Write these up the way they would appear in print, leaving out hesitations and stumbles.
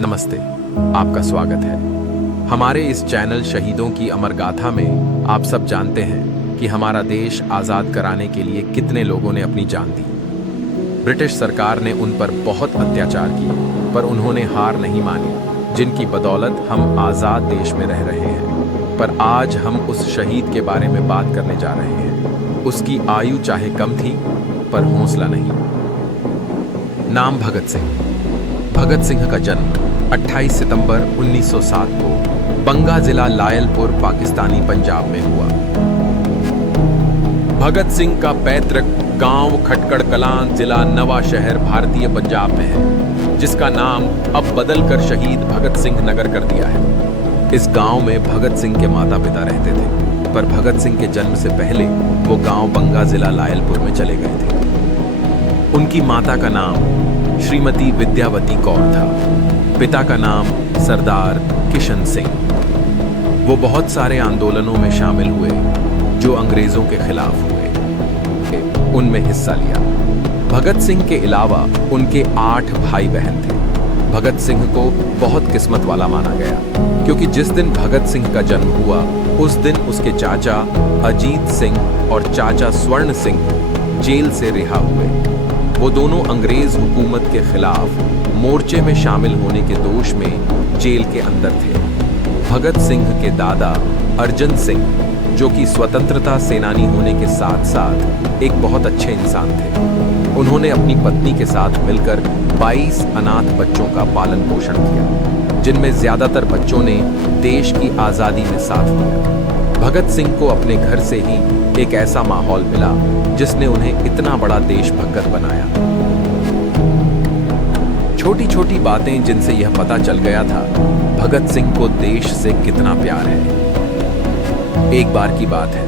नमस्ते, आपका स्वागत है हमारे इस चैनल शहीदों की अमर गाथा में। आप सब जानते हैं कि हमारा देश आज़ाद कराने के लिए कितने लोगों ने अपनी जान दी। ब्रिटिश सरकार ने उन पर बहुत अत्याचार किए, पर उन्होंने हार नहीं मानी, जिनकी बदौलत हम आज़ाद देश में रह रहे हैं। पर आज हम उस शहीद के बारे में बात करने जा रहे हैं। उसकी आयु चाहे कम थी, पर हौसला नहीं। नाम भगत सिंह। भगत सिंह का जन्म 28 सितंबर 1907 को बंगा जिला लायलपुर, पाकिस्तानी पंजाब में हुआ। भगत सिंह का पैतृक गांव खटकड़ कलां, जिला नवा शहर, भारतीय पंजाब में है, जिसका नाम अब बदलकर शहीद भगत सिंह नगर कर दिया है। इस गांव में भगत सिंह के माता पिता रहते थे, पर भगत सिंह के जन्म से पहले वो गांव बंगा जिला लायलपुर में चले गए थे। उनकी माता का नाम श्रीमती विद्यावती कौर था, पिता का नाम सरदार किशन सिंह। वो बहुत सारे आंदोलनों में शामिल हुए जो अंग्रेजों के खिलाफ हुए, उनमें हिस्सा लिया। भगत सिंह के अलावा उनके 8 भाई बहन थे। भगत सिंह को बहुत किस्मत वाला माना गया, क्योंकि जिस दिन भगत सिंह का जन्म हुआ उस दिन उसके चाचा अजीत सिंह और चाचा स्वर्ण सिंह जेल से रिहा हुए। वो दोनों अंग्रेज हुकूमत के खिलाफ मोर्चे में शामिल होने के दोष में जेल के अंदर थे। भगत सिंह के दादा अर्जन सिंह, जो कि स्वतंत्रता सेनानी होने के साथ साथ एक बहुत अच्छे इंसान थे, उन्होंने अपनी पत्नी के साथ मिलकर 22 अनाथ बच्चों का पालन पोषण किया, जिनमें ज्यादातर बच्चों ने देश की आजादी में साथ दिया। भगत सिंह को अपने घर से ही एक ऐसा माहौल मिला जिसने उन्हें इतना बड़ा देशभक्त बनाया। छोटी छोटी बातें जिनसे यह पता चल गया था भगत सिंह को देश से कितना प्यार है। एक बार की बात है,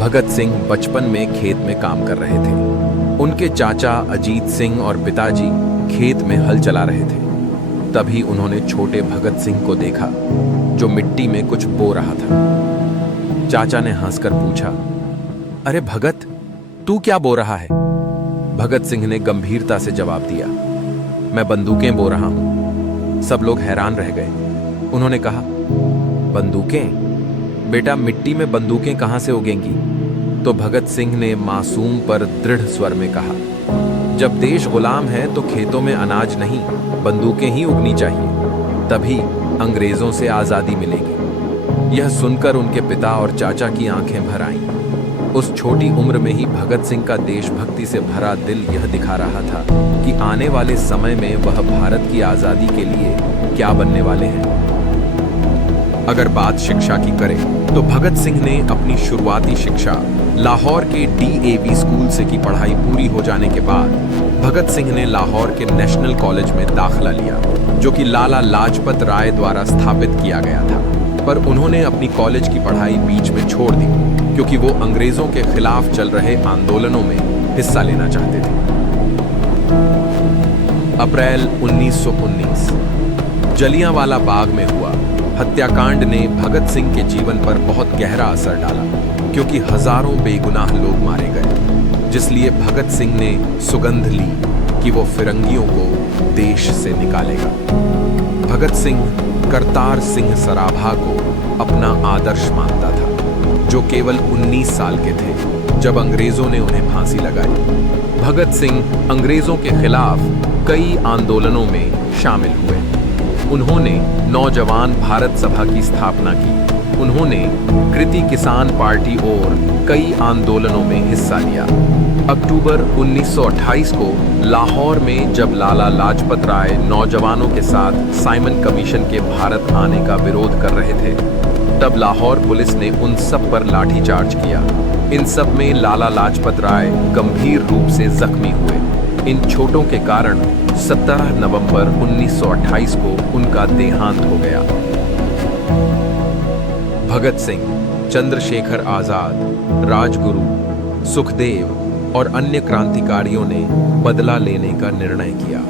भगत सिंह बचपन में खेत में काम कर रहे थे। उनके चाचा अजीत सिंह और पिताजी खेत में हल चला रहे थे। तभी उन्होंने छोटे भगत सिंह को देखा, जो मिट्टी में कुछ बो रहा था। चाचा ने हंसकर पूछा, अरे भगत, तू क्या बो रहा है? भगत सिंह ने गंभीरता से जवाब दिया, मैं बंदूकें बो रहा हूं। सब लोग हैरान रह गए। उन्होंने कहा, बंदूकें? बेटा, मिट्टी में बंदूकें कहां से उगेंगी? तो भगत सिंह ने मासूम पर दृढ़ स्वर में कहा, जब देश गुलाम है तो खेतों में अनाज नहीं, बंदूकें ही उगनी चाहिए, तभी अंग्रेजों से आजादी मिलेगी। यह सुनकर उनके पिता और चाचा की आंखें भर आईं। उस छोटी उम्र में ही भगत सिंह का देशभक्ति से भरा दिल यह दिखा रहा था कि आने वाले समय में वह भारत की आजादी के लिए क्या बनने वाले हैं। अगर बात शिक्षा की करें तो भगत सिंह ने अपनी शुरुआती शिक्षा लाहौर के DAV स्कूल से की। पढ़ाई पूरी हो जाने के बाद भगत सिंह ने लाहौर के नेशनल कॉलेज में दाखिला लिया, जो कि लाला लाजपत राय द्वारा स्थापित किया गया था। पर उन्होंने अपनी कॉलेज की पढ़ाई बीच में छोड़ दी, क्योंकि वो अंग्रेजों के खिलाफ चल रहे आंदोलनों में हिस्सा लेना चाहते थे। अप्रैल 1919 जलियांवाला बाग में हुआ हत्याकांड ने भगत सिंह के जीवन पर बहुत गहरा असर डाला, क्योंकि हजारों बेगुनाह लोग मारे गए, जिसलिए भगत सिंह ने सुगंध ली कि वो फिरंगियों को देश से निकालेगा। भगत सिंह करतार सिंह सराभा को अपना आदर्श मानता था, जो केवल 19 साल के थे जब अंग्रेजों ने उन्हें फांसी लगाई। भगत सिंह अंग्रेजों के खिलाफ कई आंदोलनों में शामिल हुए। उन्होंने नौजवान भारत सभा की स्थापना की। उन्होंने कृति किसान पार्टी और कई आंदोलनों में हिस्सा लिया। अक्टूबर 1928 को लाहौर में जब लाला लाजपत राय नौजवानों के साथ साइमन कमीशन के भारत आने का विरोध कर रहे थे, तब लाहौर पुलिस ने उन सब पर लाठीचार्ज किया। इन सब में लाला लाजपत राय गंभीर रूप से जख्मी हुए। इन चोटों के कारण 17 नवंबर 1928 को उनका देहांत हो गया। भगत सिंह, चंद्रशेखर आजाद, राजगुरु, सुखदेव और अन्य क्रांतिकारियों ने बदला लेने का निर्णय किया।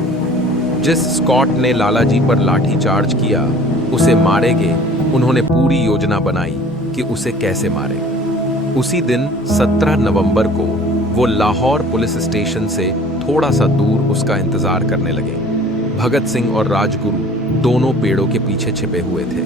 जिस स्कॉट ने लालाजी पर लाठीचार्ज किया उसे मारेंगे, उन्होंने पूरी योजना बनाई कि उसे कैसे मारे। उसी दिन 17 नवंबर को वो लाहौर पुलिस स्टेशन से थोड़ा सा दूर उसका इंतजार करने लगे। भगत सिंह और राजगुरु दोनों पेड़ों के पीछे छिपे हुए थे।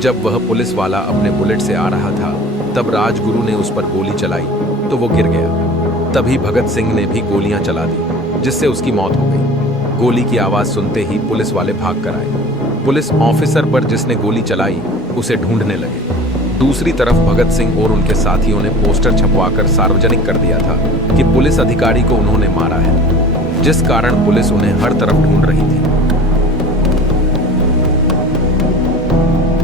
जब वह पुलिस वाला अपने बुलेट से आ रहा था, तब राजगुरु ने उस पर गोली चलाई तो वो गिर गया। तभी भगत सिंह ने भी गोलियां चला दी, जिससे उसकी मौत हो गई। गोली की आवाज सुनते ही पुलिस वाले भाग कर आए। पुलिस ऑफिसर पर जिसने गोली चलाई उसे ढूंढने लगे। दूसरी तरफ भगत सिंह और उनके साथियों ने पोस्टर छपवाकर सार्वजनिक कर दिया था कि पुलिस अधिकारी को उन्होंने मारा है, जिस कारण पुलिस उन्हें हर तरफ ढूंढ रही थी।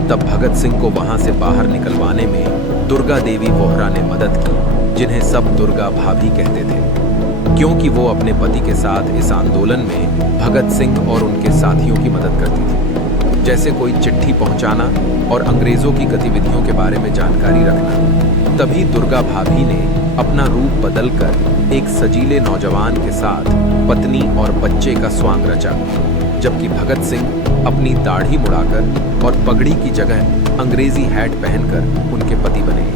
तब भगत सिंह को वहां से बाहर निकलवाने में दुर्गा देवी वोहरा ने मदद की, जिन्हें सब दुर्गा भाभी कहते थे, क्योंकि वो अपने पति के साथ इस आंदोलन में भगत सिंह और उनके साथियों की मदद करती थी, जैसे कोई चिट्ठी पहुंचाना और अंग्रेजों की गतिविधियों के बारे में जानकारी रखना। तभी दुर्गा भाभी ने अपना रूप बदलकर एक सजीले नौजवान के साथ पत्नी और बच्चे का स्वांग रचा, जबकि भगत सिंह अपनी दाढ़ी मुड़ाकर और पगड़ी की जगह अंग्रेजी हैट पहनकर उनके पति बने।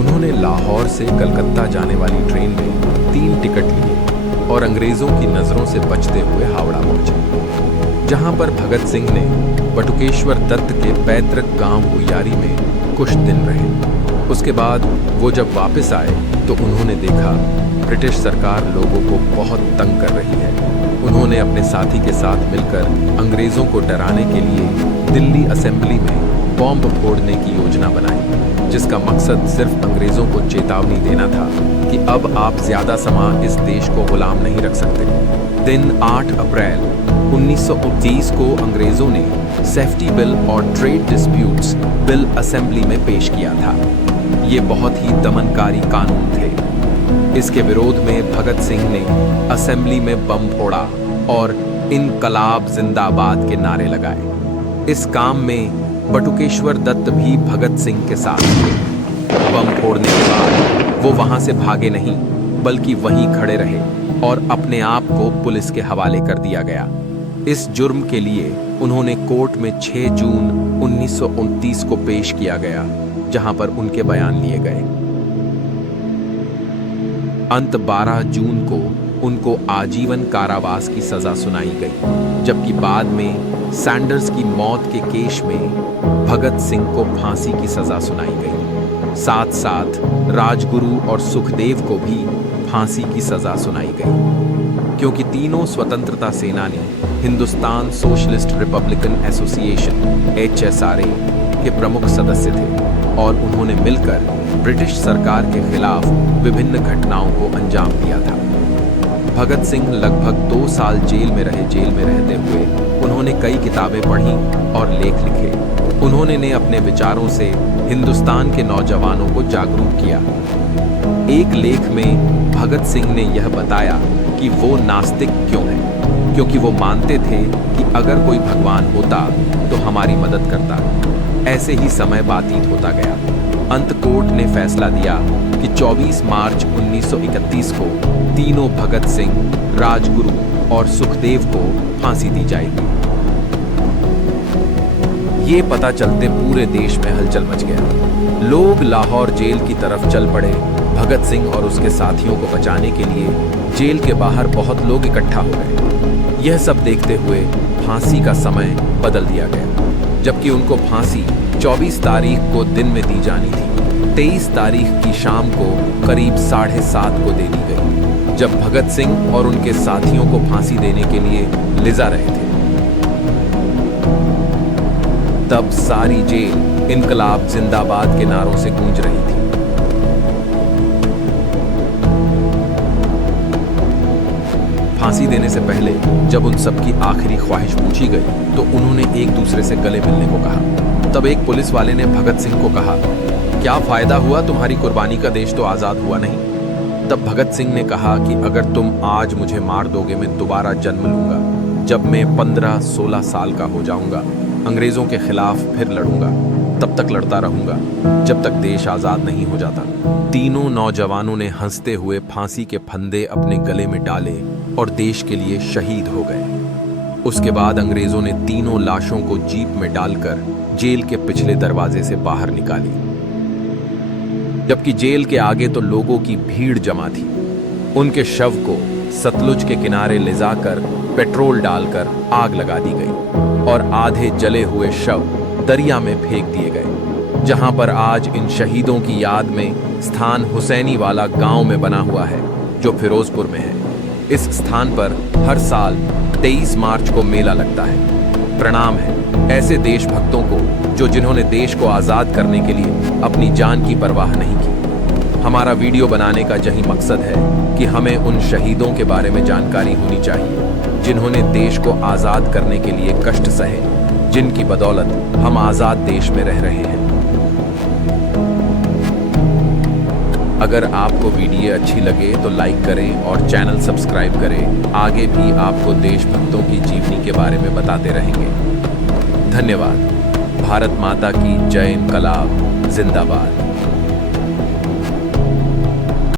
उन्होंने लाहौर से कलकत्ता जाने वाली ट्रेन में 3 टिकट लिए और अंग्रेजों की नजरों से बचते हुए हावड़ा पहुंचे, जहां पर भगत सिंह ने बटुकेश्वर दत्त के पैतृक गांव हुयारी में कुछ दिन रहे। उसके बाद वो जब वापस आए तो उन्होंने देखा ब्रिटिश सरकार लोगों को बहुत तंग कर रही है। उन्होंने अपने साथी के साथ मिलकर अंग्रेजों को डराने के लिए दिल्ली असेंबली में बॉम्ब फोड़ने की योजना बनाई, जिसका मकसद सिर्फ अंग्रेजों को चेतावनी देना था कि अब आप ज्यादा समय इस देश को गुलाम नहीं रख सकते। दिन 8 अप्रैल 1929 को अंग्रेजों ने सेफ्टी बिल और ट्रेड डिस्प्यूट्स बिल असेंबली में पेश किया था। ये बहुत ही दमनकारी कानून थे। इसके विरोध में भगत सिंह ने असेंबली में बम फोड़ा और इनकलाब जिंदाबाद के नारे लगाए। इस काम में बटुकेश्वर दत्त भी भगत सिंह के साथ थे। बम फोड़ने के बाद वो वहां से भागे नहीं, बल्कि वहीं खड़े रहे और अपने आप को पुलिस के हवाले कर दिया गया। इस जुर्म के लिए उन्होंने कोर्ट में 6 जून 1929 को पेश किया गया, जहां पर उनके बयान लिए गए। अंत 12 जून को उनको आजीवन कारावास की सजा सुनाई गई, जबकि बाद में सैंडर्स की मौत के केस में भगत सिंह को फांसी की सजा सुनाई गई। साथ साथ राजगुरु और सुखदेव को भी फांसी की सजा सुनाई गई, क्योंकि तीनों स्वतंत्रता सेनानी Hindustan socialist Republican association (HSRA) के प्रमुख सदस्य थे और उन्होंने मिलकर ब्रिटिश सरकार के खिलाफ विभिन्न घटनाओं को अंजाम दिया था। भगत सिंह लगभग 2 साल जेल में रहते हुए उन्होंने कई किताबें पढ़ी और लेख लिखे। उन्होंने अपने विचारों से हिंदुस्तान के नौजवानों को जागरूक किया। एक लेख में भगत सिंह ने यह बताया कि वो नास्तिक क्यों हैं, क्योंकि वो मानते थे कि अगर कोई भगवान होता तो हमारी मदद करता। ऐसे ही समय बातीत होता गया। अंत कोर्ट ने फैसला दिया कि 24 मार्च 1931 को तीनों भगत सिंह, राजगुरु और सुखदेव को फांसी दी जाएगी। ये पता चलते पूरे देश में हलचल मच गया। लोग लाहौर जेल की तरफ चल पड़े। भगत सिंह और उसके साथियों को बचाने के लिए जेल के बाहर बहुत लोग इकट्ठा हो गए। यह सब देखते हुए फांसी का समय बदल दिया गया, जबकि उनको फांसी 24 तारीख को दिन में दी जानी थी। 23 तारीख की शाम को करीब 7:30 को दे दी गई, जब भगत सिंह और उनके साथियों को फांसी देने के लिए ले जा रहे थे। तब सारी जेल इनकलाब जिंदाबाद के नारों से गूंज रही थी। फांसी देने से पहले जब उन सबकी आखिरी ख्वाहिश पूछी गई तो उन्होंने एक दूसरे से गले मिलने को कहा। तब एक पुलिस वाले ने भगत सिंह को कहा, क्या फायदा हुआ तुम्हारी कुर्बानी का, देश तो आजाद हुआ नहीं। तब भगत सिंह ने कहा कि अगर तुम आज मुझे मार दोगे मैं दोबारा जन्म लूंगा। जब मैं 15-16 साल का हो जाऊंगा, अंग्रेजों के खिलाफ फिर लड़ूंगा। तब तक लड़ता रहूंगा जब तक देश आजाद नहीं हो जाता। तीनों नौजवानों ने हंसते हुए फांसी के फंदे अपने गले में डाले और देश के लिए शहीद हो गए। उसके बाद अंग्रेजों ने तीनों लाशों को जीप में डालकर जेल के पिछले दरवाजे से बाहर निकाली, जबकि जेल के आगे तो लोगों की भीड़ जमा थी। उनके शव को सतलुज के किनारे ले जाकर पेट्रोल डालकर आग लगा दी गई और आधे जले हुए शव दरिया में फेंक दिए गए, जहां पर आज इन शहीदों की याद में स्थान हुसैनी वाला गांव में बना हुआ है, जो फिरोजपुर में है। इस स्थान पर हर साल 23 मार्च को मेला लगता है। प्रणाम है ऐसे देशभक्तों को जिन्होंने देश को आजाद करने के लिए अपनी जान की परवाह नहीं की। हमारा वीडियो बनाने का यही मकसद है कि हमें उन शहीदों के बारे में जानकारी होनी चाहिए, जिन्होंने देश को आजाद करने के लिए कष्ट सहे, जिनकी बदौलत हम आजाद देश में रह रहे हैं। अगर आपको वीडियो अच्छी लगे तो लाइक करें और चैनल सब्सक्राइब करें। आगे भी आपको देशभक्तों की जीवनी के बारे में बताते रहेंगे। धन्यवाद। भारत माता की जय, इनकलाब जिंदाबाद।